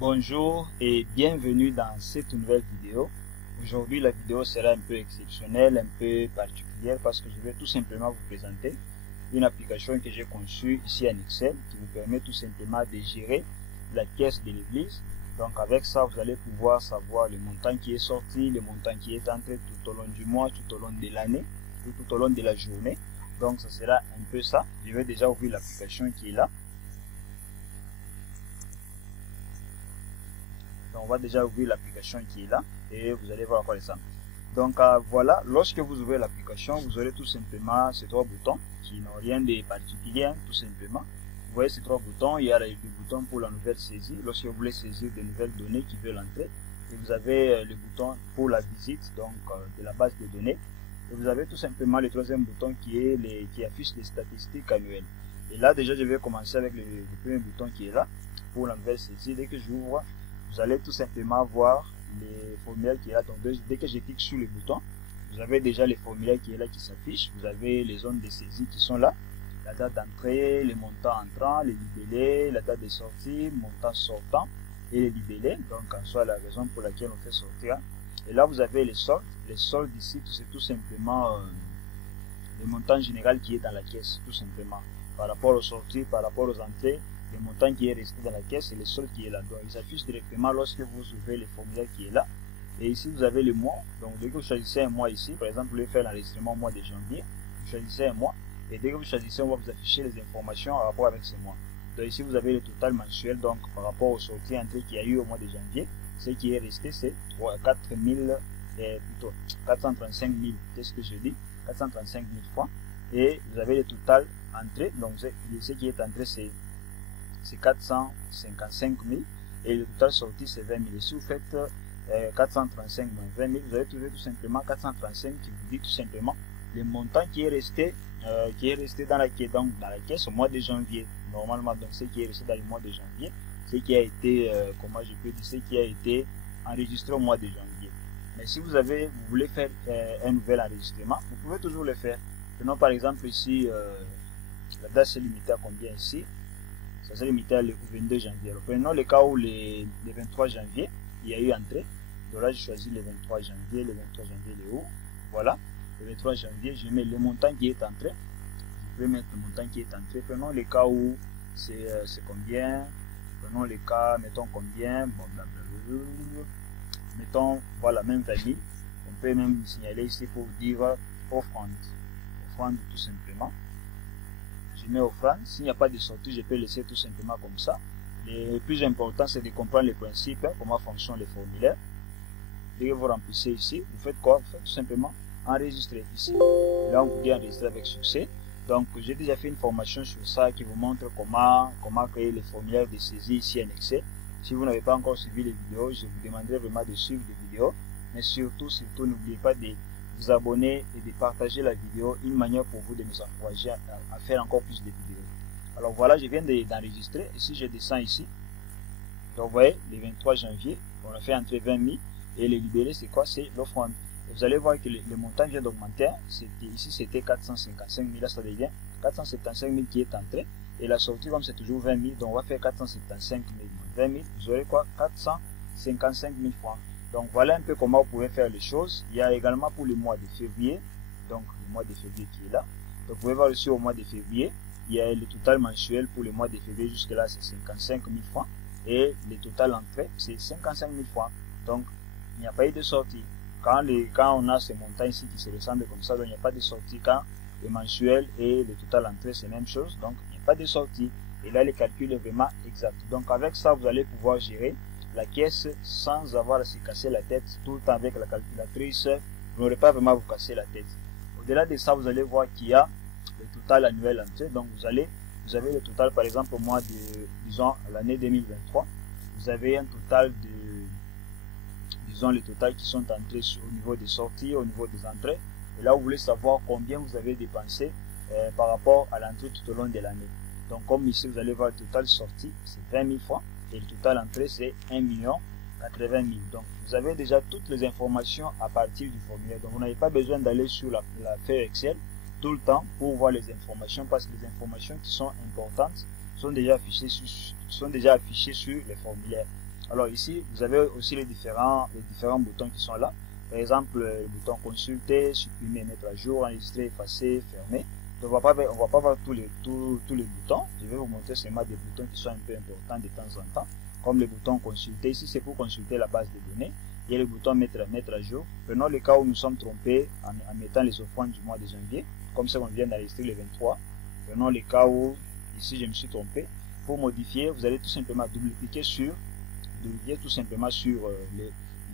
Bonjour et bienvenue dans cette nouvelle vidéo. Aujourd'hui la vidéo sera un peu exceptionnelle, un peu particulière parce que je vais tout simplement vous présenter une application que j'ai conçue ici en Excel qui vous permet tout simplement de gérer la caisse de l'église. Donc avec ça vous allez pouvoir savoir le montant qui est sorti, le montant qui est entré tout au long du mois, tout au long de l'année, tout au long de la journée. Donc ça sera un peu ça. Je vais déjà ouvrir l'application qui est là. Donc on va déjà ouvrir l'application qui est là et vous allez voir à quoi elle ressemble. Donc voilà, lorsque vous ouvrez l'application, vous aurez tout simplement ces trois boutons qui n'ont rien de particulier, tout simplement. Vous voyez ces trois boutons, il y a le bouton pour la nouvelle saisie, lorsque vous voulez saisir de nouvelles données qui veulent entrer. Et vous avez le bouton pour la visite donc de la base de données. Et vous avez tout simplement le troisième bouton qui affiche les statistiques annuelles. Et là déjà je vais commencer avec le premier bouton qui est là pour la nouvelle saisie. Dès que j'ouvre, vous allez tout simplement voir les formulaires qui est là. Donc dès que je clique sur le bouton, vous avez déjà les formulaires qui est là qui s'affichent. Vous avez les zones de saisie qui sont là, la date d'entrée, les montants entrants, les libellés, la date de sortie, montant sortant et les libellés. Donc en soit la raison pour laquelle on fait sortir. Et là vous avez les soldes. Les soldes ici, c'est tout simplement le montant général qui est dans la caisse, tout simplement. Par rapport aux sorties, par rapport aux entrées, le montant qui est resté dans la caisse et le solde qui est là. Donc il s'affiche directement lorsque vous ouvrez le formulaire qui est là. Et ici vous avez le mois. Donc dès que vous choisissez un mois ici, par exemple vous voulez faire l'enregistrement au mois de janvier, vous choisissez un mois. Et dès que vous choisissez, on va vous afficher les informations en rapport avec ce mois. Donc ici vous avez le total mensuel, donc par rapport aux sorties et entrées qu'il y a eu au mois de janvier. Ce qui est resté c'est 435 000, qu'est-ce que je dis, 435 000 francs. Et vous avez le total entrée, donc ce qui est entré c'est 455 000 et le total sorti c'est 20 000. Et si vous faites 435 moins 20 000, vous allez trouver tout simplement 435 qui vous dit tout simplement le montant qui est resté dans la caisse au mois de janvier. Normalement, donc ce qui est resté dans le mois de janvier, ce qui a été, comment je peux dire, ce qui a été enregistré au mois de janvier. Mais si vous voulez faire un nouvel enregistrement, vous pouvez toujours le faire. Prenons par exemple ici, la date c'est limitée à combien ici? Ça s'est limité au 22 janvier. Alors, prenons le cas où le 23 janvier, il y a eu entrée. Donc là, je choisis le 23 janvier. Le 23 janvier, il est où? Voilà. Le 23 janvier, je mets le montant qui est entré. Je peux mettre le montant qui est entré. Prenons le cas où c'est combien? Prenons le cas, mettons combien? Bon, mettons, voilà, même 20 000. On peut même signaler ici pour dire offrande. Offrande tout simplement. Je mets offrande. S'il n'y a pas de sortie, je peux laisser tout simplement comme ça. Le plus important, c'est de comprendre les principes, comment fonctionnent les formulaires. Dès que vous remplissez ici, vous faites quoi? Vous faites tout simplement enregistrer ici. Et là, on vous dit enregistrer avec succès. Donc, j'ai déjà fait une formation sur ça qui vous montre comment créer les formulaires de saisie ici en Excel. Si vous n'avez pas encore suivi les vidéos, je vous demanderai vraiment de suivre les vidéos. Mais surtout, n'oubliez pas de vous abonner et de partager la vidéo, une manière pour vous de nous encourager à faire encore plus de vidéos. Alors voilà, je viens d'enregistrer. Et si je descends ici, donc vous voyez, le 23 janvier, on a fait entrer 20 000 et les libellés, c'est quoi? C'est l'offrande. Vous allez voir que le montant vient d'augmenter. Ici, c'était 455 000, là ça devient 475 000 qui est entré. Et la sortie, comme c'est toujours 20 000, donc on va faire 475 000 moins 20 000. Vous aurez quoi? 455 000 francs. Donc voilà un peu comment vous pouvez faire les choses. Il y a également pour le mois de février, donc le mois de février qui est là. Donc vous pouvez voir aussi au mois de février, il y a le total mensuel pour le mois de février jusque là c'est 55 000 francs et le total entrée c'est 55 000 francs. Donc il n'y a pas eu de sortie. Quand on a ces montants ici qui se ressemblent comme ça, donc il n'y a pas de sortie. Quand le mensuel et le total entrée c'est la même chose, donc il n'y a pas de sortie. Et là le calcul est vraiment exact. Donc avec ça vous allez pouvoir gérer la caisse sans avoir à se casser la tête tout le temps avec la calculatrice. Vous n'aurez pas vraiment à vous casser la tête. Au-delà de ça, vous allez voir qu'il y a le total annuel entré. Donc vous avez le total, par exemple au mois de, disons, l'année 2023, vous avez un total de, disons, les totals qui sont entrés au niveau des sorties, au niveau des entrées. Et là, vous voulez savoir combien vous avez dépensé par rapport à l'entrée tout au long de l'année. Donc comme ici, vous allez voir le total sorti, c'est 20 000 francs. Et le total entrée c'est 1 80 000. Donc vous avez déjà toutes les informations à partir du formulaire. Donc vous n'avez pas besoin d'aller sur la feuille Excel tout le temps pour voir les informations, parce que les informations qui sont importantes sont déjà affichées sur les formulaires. Alors ici, vous avez aussi les différents boutons qui sont là. Par exemple, le bouton consulter, supprimer, mettre à jour, enregistrer, effacer, fermer. Donc, on va pas voir tous les boutons. Je vais vous montrer seulement des boutons qui sont un peu importants de temps en temps. Comme le bouton consulter. Ici, c'est pour consulter la base de données. Il y a le bouton mettre à jour. Prenons le cas où nous sommes trompés en mettant les offrandes du mois de janvier. Comme ça, on vient d'enregistrer le 23. Prenons le cas où, ici, je me suis trompé. Pour modifier, vous allez tout simplement double-cliquer sur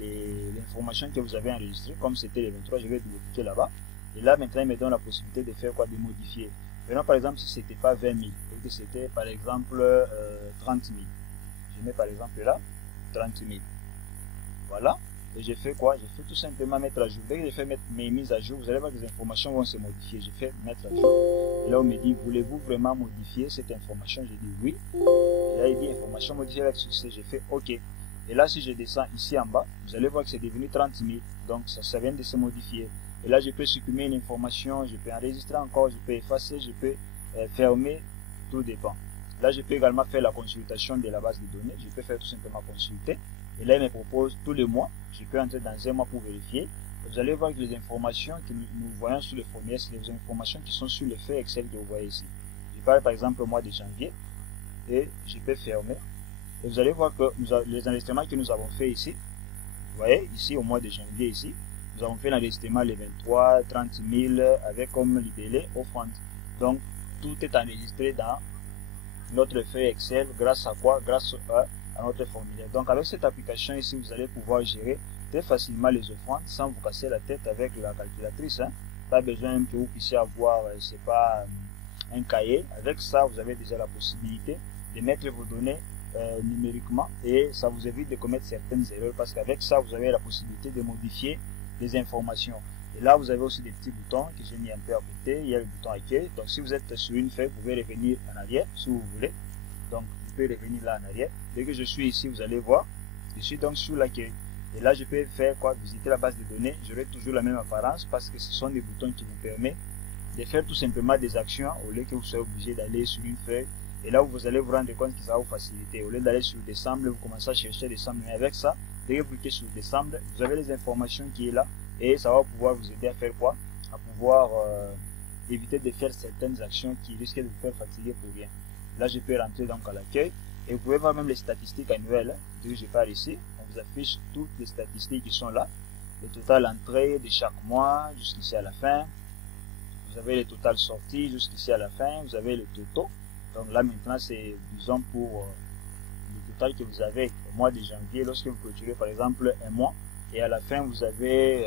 l'information que vous avez enregistrée. Comme c'était le 23, je vais double-cliquer là-bas. Et là, maintenant, il me donne la possibilité de faire quoi? De modifier. Maintenant, par exemple, si c'était pas 20 000, et que c'était, par exemple, 30 000. Je mets, par exemple, là, 30 000. Voilà. Et je fais quoi? Je fais tout simplement mettre à jour. Dès que je fais mettre mes mises à jour, vous allez voir que les informations vont se modifier. Je fais mettre à jour. Et là, on me dit, voulez-vous vraiment modifier cette information? Je dis oui. Et là, il dit information modifiée avec succès. Je fais OK. Et là, si je descends ici en bas, vous allez voir que c'est devenu 30 000. Donc, ça vient de se modifier. Et là, je peux supprimer une information, je peux enregistrer encore, je peux effacer, je peux fermer, tout dépend. Là, je peux également faire la consultation de la base de données. Je peux faire tout simplement consulter. Et là, il me propose tous les mois. Je peux entrer dans un mois pour vérifier. Vous allez voir que les informations que nous voyons sur le formulaire, c'est les informations qui sont sur le feuille Excel que vous voyez ici. Je parle par exemple au mois de janvier et je peux fermer. Et vous allez voir que les enregistrements que nous avons fait ici, vous voyez ici au mois de janvier ici, nous avons fait l'enregistrement les 23, 30 000 avec comme libellé offrande. Donc, tout est enregistré dans notre feuille Excel grâce à quoi? Grâce à notre formulaire. Donc, avec cette application ici, vous allez pouvoir gérer très facilement les offrandes sans vous casser la tête avec la calculatrice. Hein. Pas besoin que vous puissiez avoir, c'est pas un cahier. Avec ça, vous avez déjà la possibilité de mettre vos données numériquement et ça vous évite de commettre certaines erreurs parce qu'avec ça, vous avez la possibilité de modifier des informations. Et là, vous avez aussi des petits boutons que j'ai mis un peu à côté. Il y a le bouton accueil. Donc, si vous êtes sur une feuille, vous pouvez revenir en arrière si vous voulez. Donc, vous pouvez revenir là en arrière. Dès que je suis ici, vous allez voir, je suis donc sur l'accueil. Et là, je peux faire quoi? Visiter la base de données. J'aurai toujours la même apparence parce que ce sont des boutons qui vous permettent de faire tout simplement des actions au lieu que vous soyez obligé d'aller sur une feuille. Et là où vous allez vous rendre compte que ça va vous faciliter. Au lieu d'aller sur décembre, vous commencez à chercher décembre. Mais avec ça, dès que vous cliquez sur décembre, vous avez les informations qui est là. Et ça va pouvoir vous aider à faire quoi? À pouvoir éviter de faire certaines actions qui risquent de vous faire fatiguer pour rien. Là, je peux rentrer donc à l'accueil. Et vous pouvez voir même les statistiques annuelles. Dès que je pars ici, on vous affiche toutes les statistiques qui sont là. Le total entrée de chaque mois jusqu'ici à la fin. Vous avez le total sorti jusqu'ici à la fin. Vous avez le total. Donc là, maintenant, c'est, disons, pour le total que vous avez au mois de janvier, lorsque vous clôturez, par exemple, un mois. Et à la fin, vous avez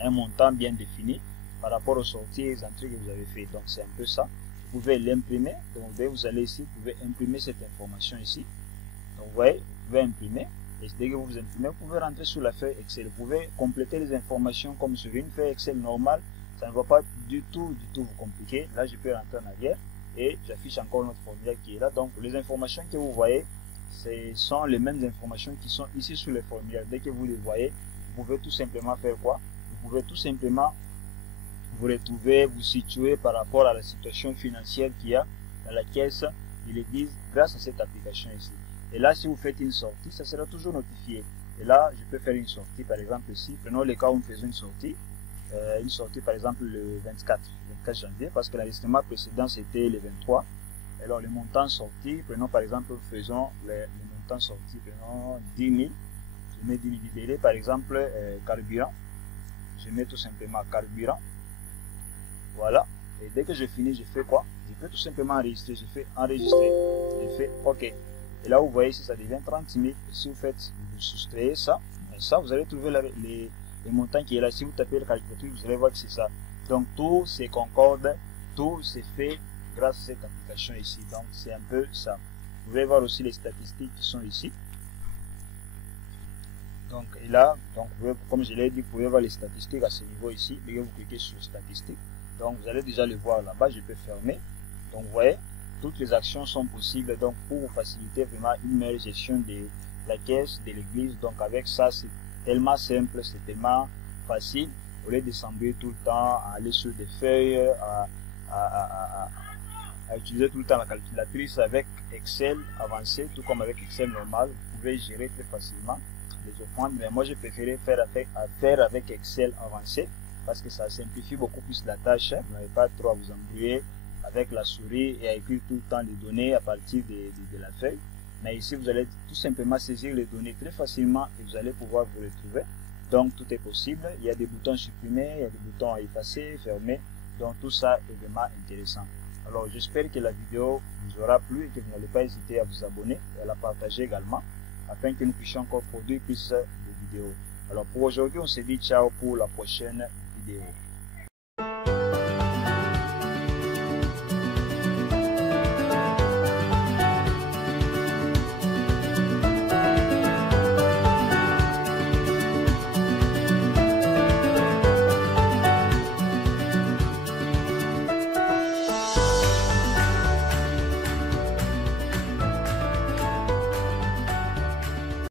un montant bien défini par rapport aux sorties et aux entrées que vous avez fait. Donc, c'est un peu ça. Vous pouvez l'imprimer. Donc, dès que vous allez ici, vous pouvez imprimer cette information ici. Donc, vous voyez, vous pouvez imprimer. Et dès que vous imprimez, vous pouvez rentrer sur la feuille Excel. Vous pouvez compléter les informations comme sur une feuille Excel normale. Ça ne va pas du tout vous compliquer. Là, je peux rentrer en arrière et j'affiche encore notre formulaire qui est là. Donc, les informations que vous voyez, ce sont les mêmes informations qui sont ici sur le formulaire. Dès que vous les voyez, vous pouvez tout simplement faire quoi? Vous pouvez tout simplement vous retrouver, vous situer par rapport à la situation financière qu'il y a dans la caisse de l'église grâce à cette application ici. Et là, si vous faites une sortie, ça sera toujours notifié. Et là, je peux faire une sortie, par exemple ici. Prenons le cas où nous faisons une sortie par exemple le 24 janvier, parce que l'enregistrement précédent c'était le 23. Alors, le montant sorti, prenons par exemple, faisons le montant sorti, prenons 10 000. Je mets 10 000 libellés, par exemple, carburant. Je mets tout simplement carburant. Voilà. Et dès que je finis, je fais quoi? Je peux tout simplement enregistrer. Je fais enregistrer. Je fais OK. Et là, vous voyez ici, ça devient 30 000. Et si vous faites, vous soustrayez ça, et ça, vous allez trouver les montants qui est là. Si vous tapez le calculatrice, vous allez voir que c'est ça. Donc, tout se concorde, tout se fait grâce à cette application ici. Donc, c'est un peu ça. Vous pouvez voir aussi les statistiques qui sont ici. Donc, et là, donc, comme je l'ai dit, vous pouvez voir les statistiques à ce niveau ici. Dès que vous cliquez sur statistiques, donc vous allez déjà les voir là-bas. Je peux fermer. Donc, vous voyez, toutes les actions sont possibles. Donc, pour vous faciliter vraiment une meilleure gestion de la caisse de l'église. Donc, avec ça, c'est tellement simple, c'est tellement facile. Au lieu de s'embrouiller tout le temps, à aller sur des feuilles, à utiliser tout le temps la calculatrice. Avec Excel avancé, tout comme avec Excel normal, vous pouvez gérer très facilement les offrandes. Mais moi, j'ai préféré faire avec Excel avancé parce que ça simplifie beaucoup plus la tâche. Vous n'avez pas trop à vous embrouiller avec la souris et à écrire tout le temps les données à partir de la feuille. Mais ici, vous allez tout simplement saisir les données très facilement et vous allez pouvoir vous retrouver. Donc, tout est possible. Il y a des boutons supprimés, il y a des boutons à effacer, fermer. Donc, tout ça est vraiment intéressant. Alors, j'espère que la vidéo vous aura plu et que vous n'allez pas hésiter à vous abonner et à la partager également afin que nous puissions encore produire plus de vidéos. Alors, pour aujourd'hui, on se dit ciao pour la prochaine vidéo.